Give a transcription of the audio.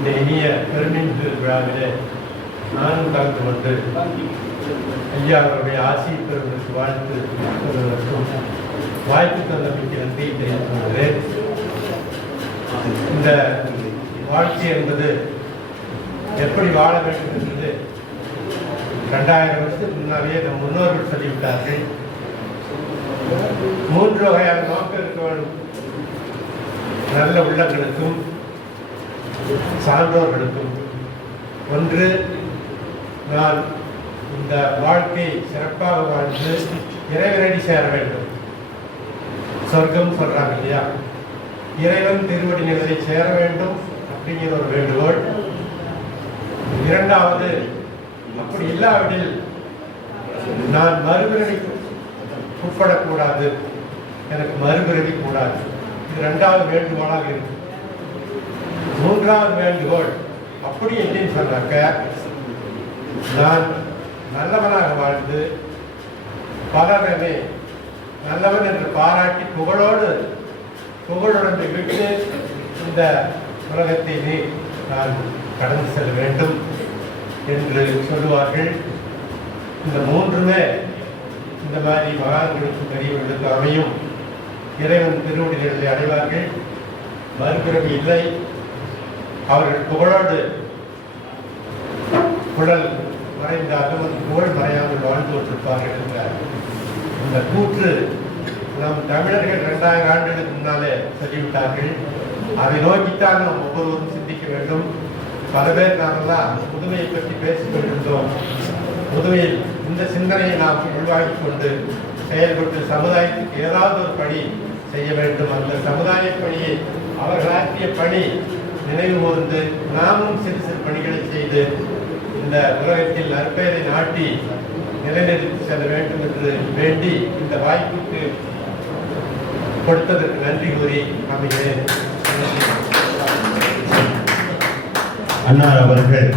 இந்த இனிய பெருமின் திருவிழாவிலே நானும் கலந்து கொண்டு ஐயா அவருடைய ஆசி பெறுவதற்கு வாழ்த்து பெறுவதற்கும் வாய்ப்பு தந்தமைக்கு நன்றி தெரிவித்துக் கொள்கிறேன் இந்த வாழ்க்கை என்பது எப்படி வாழ வேண்டும் என்பது ரெண்டாயிரம் வருஷத்துக்கு முன்னாலேயே நம் முன்னோர்கள் சொல்லிவிட்டார்கள். மூன்று வகையான நோக்கம் இருக்க வேண்டும் நல்ல உள்ளங்களுக்கும் சான்றோர்களுக்கும் ஒன்று நான் இந்த வாழ்க்கை சிறப்பாக வாழ்ந்து இறைவனடி சேர வேண்டும். சொர்க்கம் சொல்றாங்க இல்லையா? இறைவன் திருவடி நிலையை சேர வேண்டும் அப்படிங்கிற ஒரு வேண்டுகோள். இரண்டாவது அப்படி இல்லாவிடில் நான் மறுபிறவி உட்படக்கூடாது எனக்கு மறுபிறவி கூடாது. இது இரண்டாவது வேண்டுகோளாக இருக்கு. மூன்றாவது வேண்டுகோள். அப்படி என்னன்னு சொன்னாக்க நான் நல்லவனாக வாழ்ந்து பலரமே நல்லவன் என்று பாராட்டி புகழோடு புகழுடன் விட்டு இந்த உலகத்தை நீ நான் கடந்து செல்ல வேண்டும் என்று சொல்லுவார்கள். இந்த மூன்றுமே இந்த மாதிரி மகான்களுக்கு பெரியவர்களுக்கு அமையும். இறைவன் திருவடிகளை அடைவார்கள். மறுபிறவி இல்லை. அவர்கள் புகழோடு குழல் மறைந்தாலும் அந்த புகழ் மறையாமல் வாழ்ந்து கொண்டிருப்பார்கள் என்ற இந்த கூற்று நம் தமிழர்கள் இரண்டாயிரம் ஆண்டுகளுக்கு முன்னாலே சொல்லிவிட்டார்கள். அதை நோக்கித்தான் நாம் ஒவ்வொருவரும் சிந்திக்க வேண்டும். பல பேர் நாமெல்லாம் புதுமையை பற்றி பேசிக் கொண்டிருந்தோம். புதுமையில் இந்த சிந்தனையை நாம் உள்வாங்கிக் கொண்டு செயல்பட்டு சமுதாயத்துக்கு ஏதாவது ஒரு பணி செய்ய வேண்டும். அந்த சமுதாய பணியை அவர்கள் ஆற்றிய பணி நினைவு கூர்ந்து நாமும் சிறு சிறு பணிகளை செய்து இந்த உலகத்தில் நற்பெயரை நாட்டி நிலைநிறுத்தி செல்ல வேண்டும் என்று வேண்டி இந்த வாய்ப்புக்கு கொடுத்ததற்கு நன்றி கூறி அமைகிறேன். அன்னார் அவர்கள்